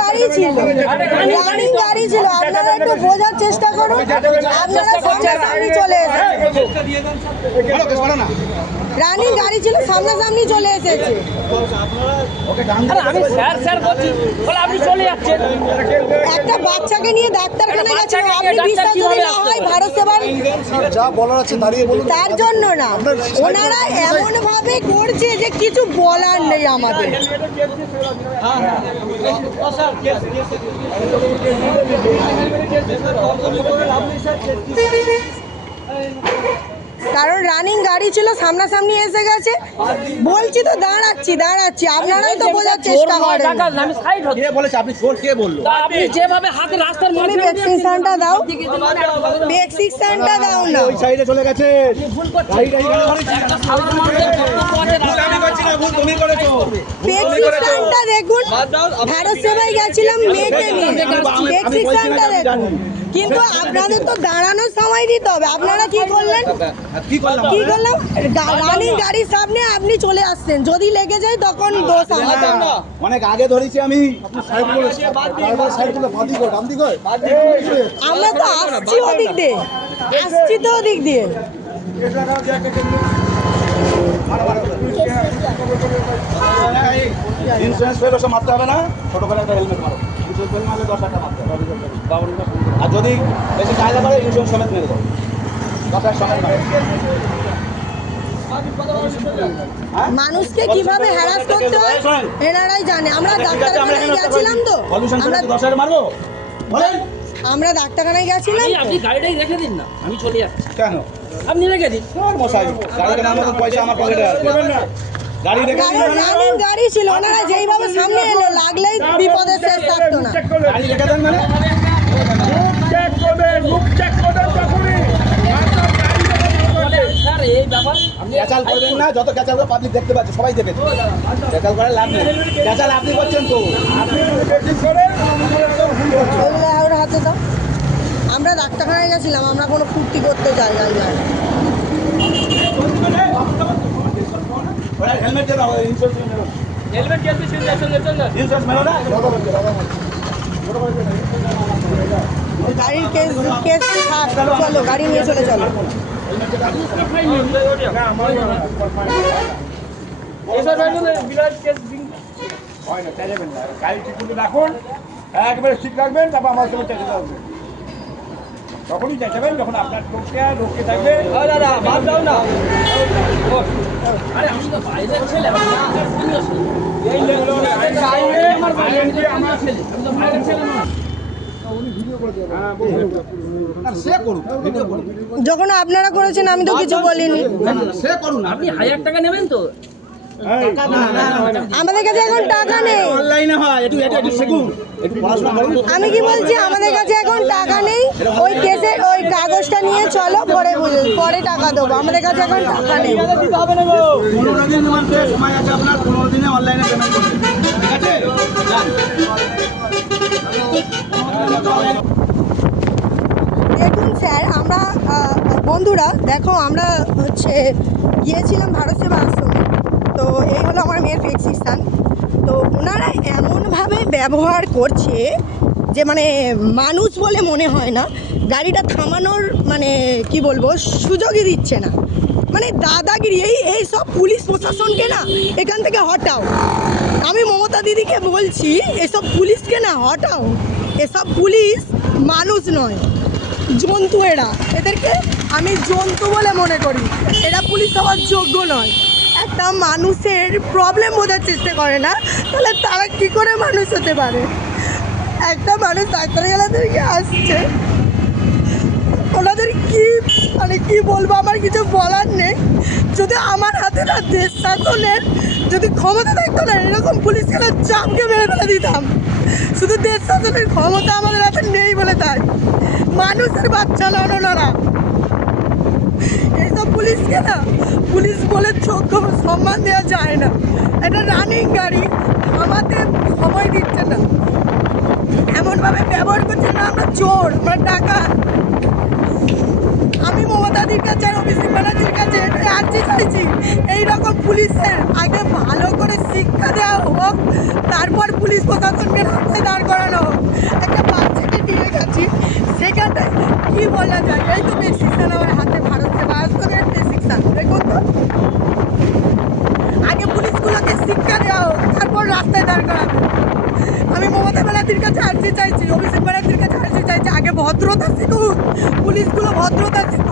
গাড়ি ছিল, রানিং গাড়ি ছিল। আপনারা একটু বোঝার চেষ্টা করুন। আপনারা সামনাসামনি চলে এসেছে, রানিং গাড়ি ছিল, সামনাসামনি চলে এসেছে। একটা বাচ্চাকে নিয়ে ডাক্তারখানায় গেছিল, আপনি বিশ্বাস যদি না হয় ভারত সেবার যা বলার আছে দাঁড়িয়ে বলুন। তার জন্য না, ওনারা এমন ভাবে করছে যে কিছু বলার নেই আমাদের। কারণ রানিং গাড়ি ছিল, সামনাসামনি এসে গেছে। বলছি তো দাঁড়াচ্ছি, আপনারাই তো বোঝার চেষ্টা করেন। তুমি প্রেসক্রিপশনটা দাও, প্রেসক্রিপশনটা দাও না। প্রেসক্রিপশনটা দেখুন, ভারত সেবায় গেছিলাম মেয়েকে নিয়ে, প্রেসক্রিপশনটা দেখুন। কিন্তু আপনাদের তো দাঁড়ানোর সময় দিতে হবে। আপনারা কি করলেন? কি করলাম? রানিং গাড়ির সামনে আপনি চলে আসছেন, যদি লেগে যায় তখন দোষ আমাদের। অনেক আগে ধরেছি আমি। আমরা তো আসছি ওদিক দিয়ে, আসছি তো ওদিক দিয়ে। ইন্স্যুরেন্স ফেল ওসব মারতে হবে না, ছোট করে একটা হেলমেট মারো। ইন্স্যুরেন্স ফেল মারলে 10 টাকা মারতে হবে। আর যদি বেশি কায়দা করে ইন্স্যুরেন্স সমেত মেরে দেবো, 10 টাকা সমেত মারো। মানুষকে কিভাবে হ্যারাস করতে হয় এনারাই জানে। আমরা ডাক্তারখানায় গেছিলাম তো, আমরা ডাক্তারখানায় গেছিলাম। আপনি গাড়িটাই রেখে দিন না, আমি চলে যাচ্ছি। কেন আপনি রেখে দিন মশাই? গাড়ি কেনার মতো পয়সা আমার পকেটে আছে। গাড়ি রেখে দিন। রানিং গাড়ি ছিল, ওনারা যেইভাবে সামনে এলো, লাগলেই বিপদের শেষ থাকতো না। গাড়ি রেখে দেন মানে স্যার এই ব্যাপার ক্যাচাল করবেন না। যত ক্যাচাল করে পাবলিক দেখতে পাচ্ছে, সবাই দেখে। ক্যাচাল করে লাভ নেই। ক্যাচাল আপনি করছেন তো। ওর হাতে দাও। আমরা ডাক্তারখানায় গেছিলাম, আমরা কোনো ফুর্তি করতে যাই না। হেলমেট দিয়ে দাও, হেলমেট গেছে ইন্স্যুরেন্স মেরো না। গাড়ির কেস থাক, চলো গাড়ি নিয়ে চলে চলো। গাড়ি ঠিক করে রাখুন, একবারে ঠিক রাখবেন, তারপর আমার সঙ্গে চেঁচে যাবেন। তখনই চেঁচাবেন যখন আপনার লোককে থাকবে। দাদা বাদ দাও না। আরে আমি তো বাইরের ছেলে, এই আমার বাইরের ছেলে, আমি তো বাইরের ছেলে না। যখন আপনারা করেছেন আমি তো কিছু বলিনি। সে করুন, আপনি 1000 টাকা নেবেন তো? আমাদের কাছে এখন টাকা নেই। অনলাইনে হয়, একটু শিখুন, একটু পড়াশোনা করুন। আমি কি বলছি, আমাদের কাছে এখন টাকা নেই। ওই কেসের ওই কাগজটা নিয়ে চলো, পরে টাকা দেবো। আমাদের কাছে এখন টাকা নেই। 15 দিন সময় আছে আপনার, 15 দিনে অনলাইনে পেমেন্ট করতে। ঠিক আছে? দেখুন স্যার, আমরা বন্ধুরা দেখো, আমরা গিয়েছিলাম ভারত সেবা আশ্রমে। তো এই হলো আমার মেয়ের প্রেসক্রিপশন। তো ওনারা এমনভাবে ব্যবহার করছে যে মানে মানুষ বলে মনে হয় না। গাড়িটা থামানোর মানে কি বলবো, সুযোগই দিচ্ছে না। মানে দাদাগিরি। এই সব পুলিশ প্রশাসনকে না এখান থেকে হটাও। আমি মমতা দিদিকে বলছি, এসব পুলিশকে না হটাও। এসব পুলিশ মানুষ নয়, জন্তু। এদেরকে আমি জন্তু বলে মনে করি। এরা পুলিশ হওয়ার যোগ্য নয়। একটা মানুষের প্রবলেম বোঝার চেষ্টা করে না, তাহলে তারা কি করে মানুষ হতে পারে? একটা মানুষ ডাক্তারখানাদেরকে আসছে, ওনাদের কি মানে কি বলবো, আমার কিছু বলার নেই। যদি আমার হাতে না দেশ শাসনের যদি ক্ষমতা থাকতো না, এরকম পুলিশকে না চাপকে মেরে ফেলে দিতাম। শুধু দেশ শাসনের ক্ষমতা আমাদের হাতে নেই বলে তাই। মানুষের বাচ্চা নন ওনারা। এইসব পুলিশকে না পুলিশ বলে যোগ্য সম্মান দেওয়া যায় না। এটা রানিং গাড়ি, থামাতে সময় দিচ্ছে না, এমনভাবে ব্যবহার করছে না আমরা চোর, আমরা টাকা। আমি মমতা মোদির কাছে আর অভিষেক ব্যানার্জির কাছে এটাই আর্জি চাইছি, এইরকম পুলিশের আগে ভালো করে শিক্ষা দেওয়া হোক, তারপর পুলিশ প্রশাসনকে রাস্তায় দাঁড় করানো হোক। একটা বাচ্চাকে নিয়ে গেছি, সেখানটায় কী বলা যায়, এই তো প্রেসক্রিপশন আমার হাতে, ভারত সেবা আশ্রমের প্রেসক্রিপশন, দেখুন তো। আগে পুলিশগুলোকে শিক্ষা দেওয়া হোক, তারপর রাস্তায় দাঁড় করাবে। আমি মমতা ব্যানার্জির কাছে আর্জি চাইছি, অভিষেক ব্যানার্জির কাছে আর্জি চাইছি, আগে ভদ্রতা শিখুন, পুলিশগুলো ভদ্রতা শিখুন।